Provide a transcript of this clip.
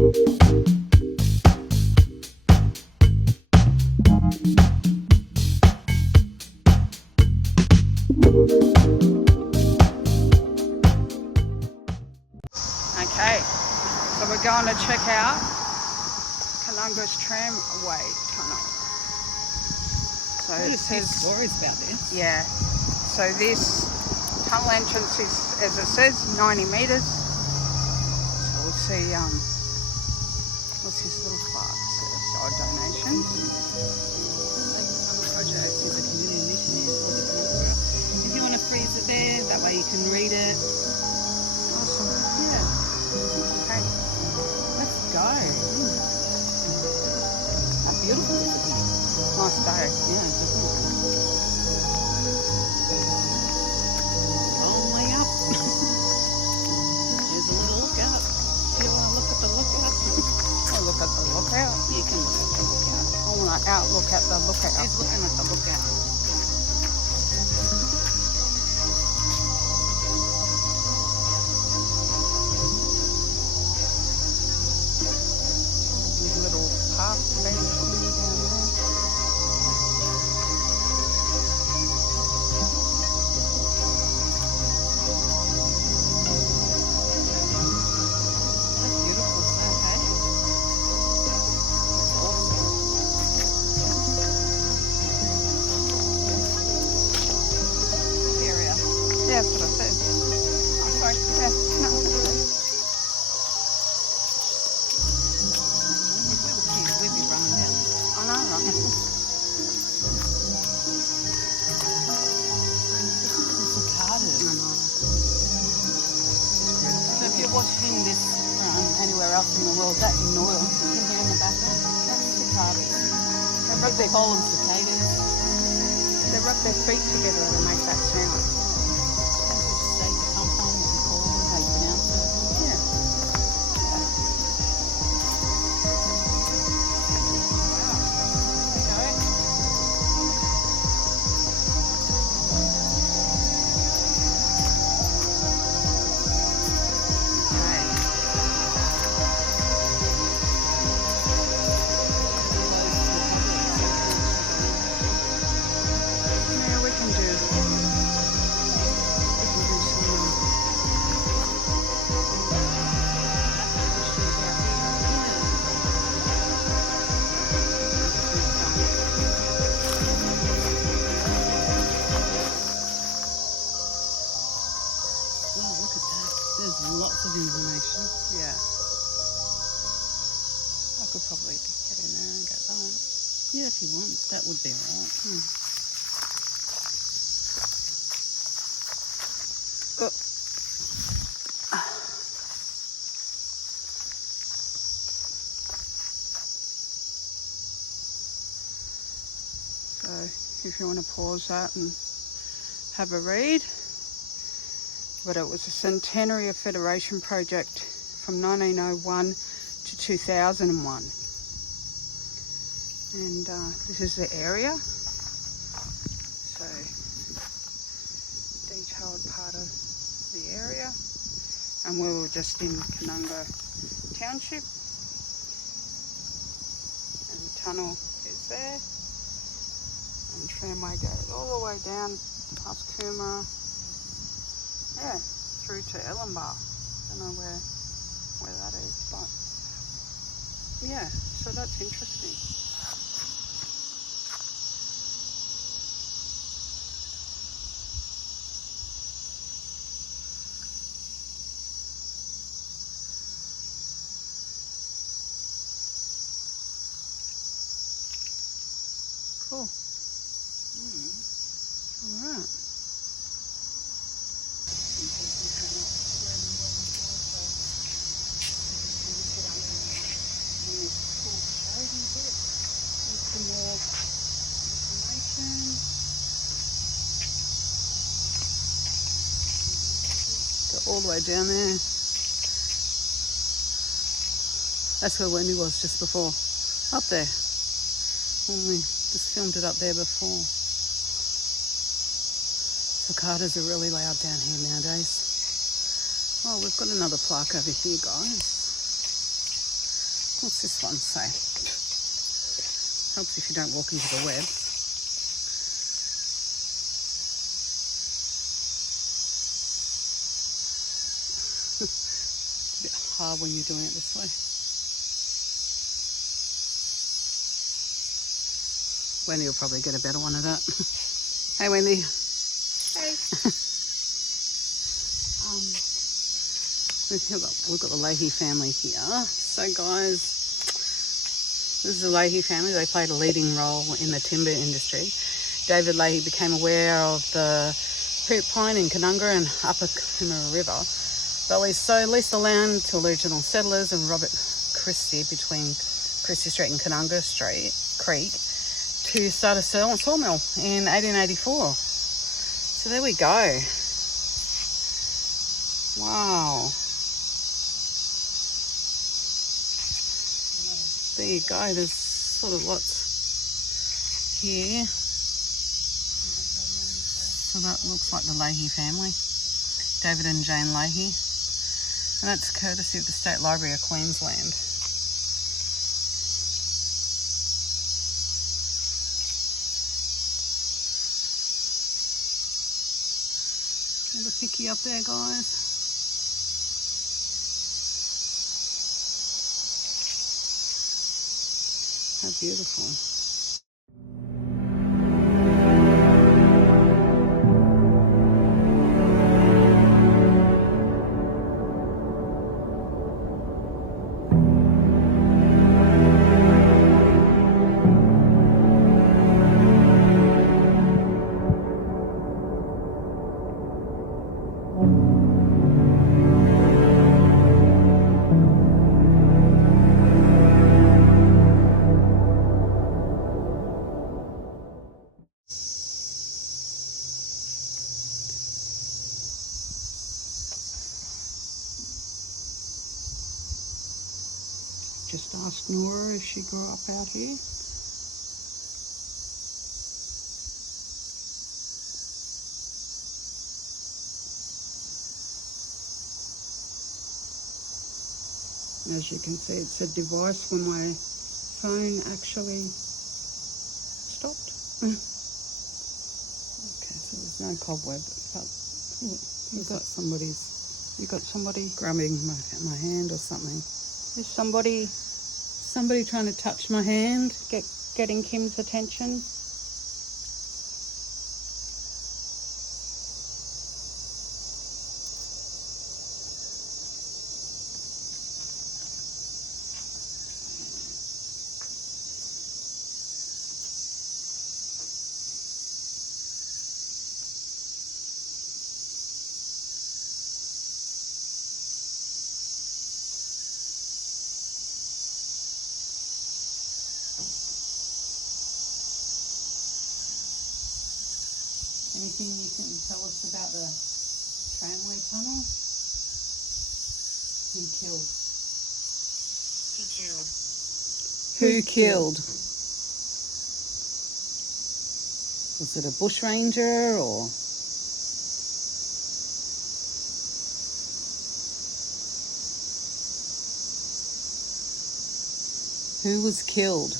Okay, so we're going to check out Canungra Tramway Tunnel. So There's a few stories about this. Yeah, so this tunnel entrance is, as it says, 90 metres. So we'll see, what's this little plaque? Says our donations. Another project is a community initiative for the Canungra. If you want to freeze it there, that way you can read it. Awesome. Yeah. Okay. Let's go. How beautiful is it here? Nice day. Yeah, definitely. Long way up. There's a little lookout. Do you want to look at the lookout? Oh, look at the lookout. You can look at the lookout. I want to outlook at the lookout. He's looking at the lookout. Little park bench down there. That's beautiful stuff, hey? Awesome. Area. Yeah, that's what I said. Oh, sorry. Yeah, no. If we were kids, we'd be running down. I know, right? Cicadas. I know. So if you're watching this anywhere else in the world, that noise you can hear in the background, that's cicadas. They call them cicadas. They rub their feet together to make that sound. That's which state they come from, what we call them, how you pronounce it. Yeah. Yeah, we can do some Wow, look at that. There's lots of information. yeah. I could probably get in there and get that. Yeah, if you want, that would be alright. So if you want to pause that and have a read. But it was a centenary of Federation project from 1901 to 2001. And this is the area. So detailed part of the area. And we were just in Canungra Township. And the tunnel is there. And tramway goes all the way down past Coomera. Yeah, through to Ellenbar. Don't know where that is, but yeah, so that's interesting. Cool. All right. Go all the way down there. That's where Wendy was just before. Up there. When we just filmed it up there before. Cicadas are really loud down here nowadays. Oh, we've got another plaque over here, guys. What's this one say? Helps if you don't walk into the web. It's a bit hard when you're doing it this way. Wendy will probably get a better one of that. Hey Wendy. Hey. We've got the Leahy family here. So guys, this is the Leahy family. They played a leading role in the timber industry. David Leahy became aware of the hoop pine in Canungra and Upper Coomera River. So he leased the land to original settlers and Robert Christie between Christie Street and Canungra Creek to start a sawmill in 1884. So there we go. Wow. There you go. There's sort of lots here. So that looks like the Leahy family. David and Jane Leahy. And that's courtesy of the State Library of Queensland. Another picky up there, guys. How beautiful. Just asked Nora if she grew up out here. As you can see, it said device when my phone actually stopped. Okay, so there's no cobweb, but you've got somebody grabbing my hand or something. Is somebody trying to touch my hand, getting Kim's attention? Anything you can tell us about the tramway tunnel? Who killed? Who killed? Was it a bushranger or? Who was killed?